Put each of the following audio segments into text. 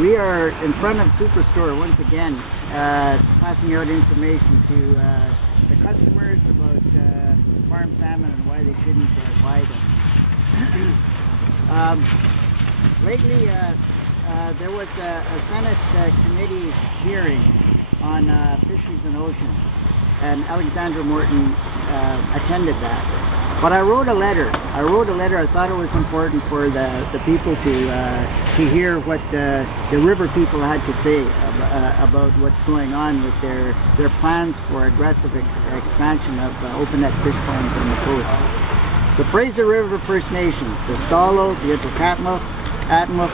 We are in front of Superstore once again, passing out information to the customers about farm salmon and why they shouldn't buy them. Lately, there was a Senate committee hearing on fisheries and oceans, and Alexandra Morton attended that. But I wrote a letter. I thought it was important for the people to hear what the river people had to say about what's going on with their plans for aggressive expansion of open net fish farms on the coast. The Fraser River First Nations, the Stalo, the Atikamek, Atmuk,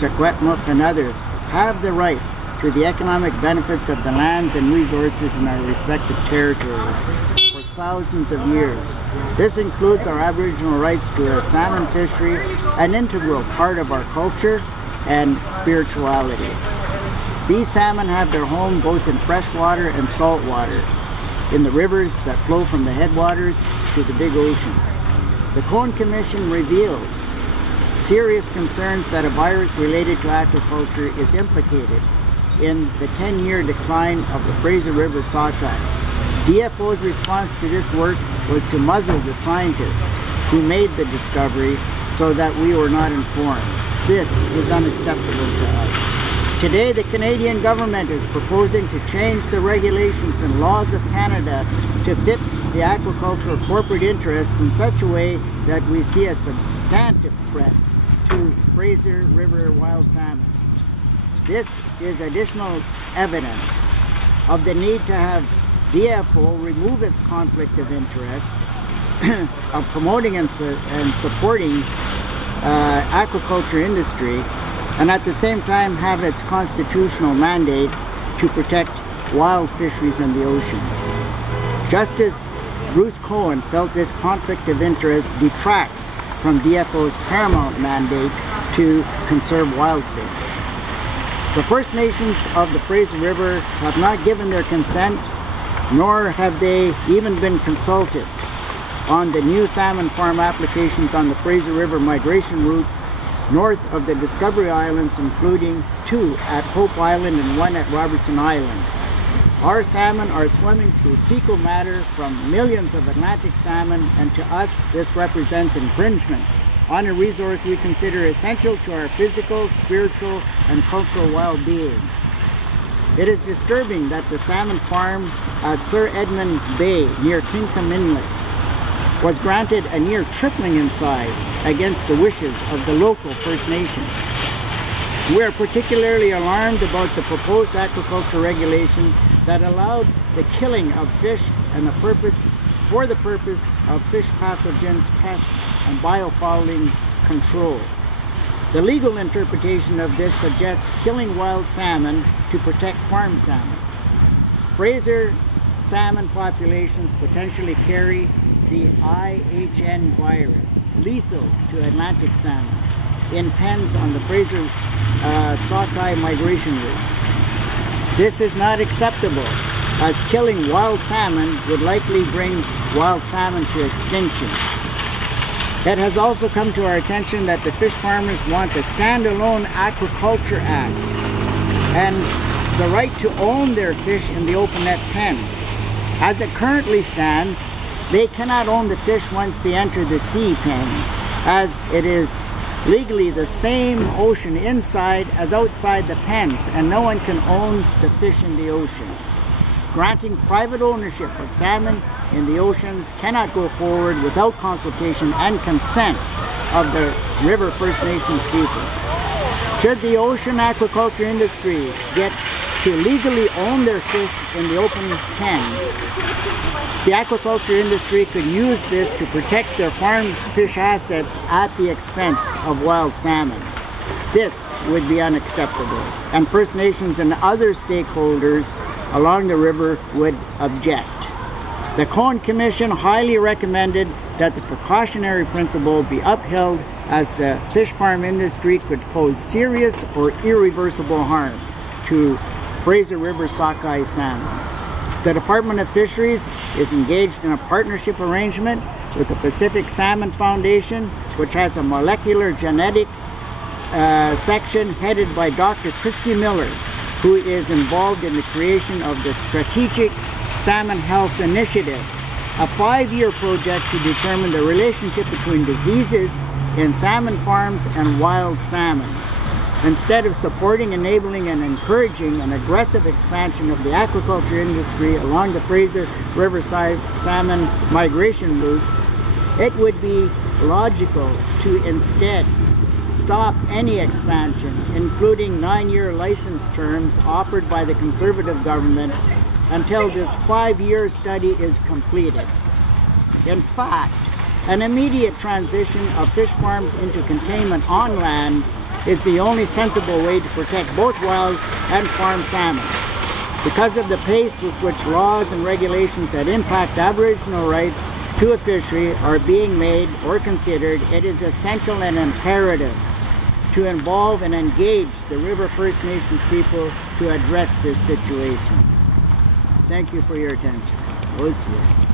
Secwepemuk, and others have the right to the economic benefits of the lands and resources in our respective territories for thousands of years. This includes our Aboriginal rights to a salmon fishery, an integral part of our culture and spirituality. These salmon have their home both in freshwater and saltwater, in the rivers that flow from the headwaters to the big ocean. The Cone Commission revealed serious concerns that a virus related to aquaculture is implicated in the 10-year decline of the Fraser River sockeye. DFO's response to this work was to muzzle the scientists who made the discovery so that we were not informed. This is unacceptable to us. Today, the Canadian government is proposing to change the regulations and laws of Canada to fit the aquaculture corporate interests in such a way that we see a substantive threat to Fraser River wild salmon. This is additional evidence of the need to have DFO remove its conflict of interest of promoting and supporting aquaculture industry, and at the same time have its constitutional mandate to protect wild fisheries in the oceans. Justice Bruce Cohen felt this conflict of interest detracts from DFO's paramount mandate to conserve wild fish. The First Nations of the Fraser River have not given their consent, nor have they even been consulted on the new salmon farm applications on the Fraser River migration route north of the Discovery Islands, including 2 at Hope Island and 1 at Robertson Island. Our salmon are swimming through fecal matter from millions of Atlantic salmon, and to us this represents infringement on a resource we consider essential to our physical, spiritual, and cultural well-being. It is disturbing that the salmon farm at Sir Edmund Bay near Kingcome Inlet was granted a near tripling in size against the wishes of the local First Nations. We are particularly alarmed about the proposed aquaculture regulation that allowed the killing of fish and for the purpose of fish pathogens, pests, and biofouling control. The legal interpretation of this suggests killing wild salmon to protect farm salmon. Fraser salmon populations potentially carry the IHN virus, lethal to Atlantic salmon, in pens on the Fraser sockeye migration routes. This is not acceptable, as killing wild salmon would likely bring wild salmon to extinction. It has also come to our attention that the fish farmers want a standalone aquaculture act and the right to own their fish in the open net pens. As it currently stands, they cannot own the fish once they enter the sea pens, as it is legally the same ocean inside as outside the pens, and no one can own the fish in the ocean. Granting private ownership of salmon in the oceans cannot go forward without consultation and consent of the River First Nations people. Should the ocean aquaculture industry get to legally own their fish in the open pens, the aquaculture industry could use this to protect their farm fish assets at the expense of wild salmon. This would be unacceptable, and First Nations and other stakeholders along the river would object. The Cone Commission highly recommended that the precautionary principle be upheld, as the fish farm industry could pose serious or irreversible harm to Fraser River sockeye salmon. The Department of Fisheries is engaged in a partnership arrangement with the Pacific Salmon Foundation, which has a molecular genetic section headed by Dr. Christy Miller, who is involved in the creation of the Strategic Salmon Health Initiative, a 5-year project to determine the relationship between diseases in salmon farms and wild salmon. Instead of supporting, enabling, and encouraging an aggressive expansion of the aquaculture industry along the Fraser Riverside salmon migration routes, it would be logical to instead stop any expansion, including 9-year license terms offered by the Conservative government, until this 5-year study is completed. In fact, an immediate transition of fish farms into containment on land is the only sensible way to protect both wild and farm salmon. Because of the pace with which laws and regulations that impact Aboriginal rights to a fishery are being made or considered, it is essential and imperative to involve and engage the River First Nations people to address this situation. Thank you for your attention. We'll see you.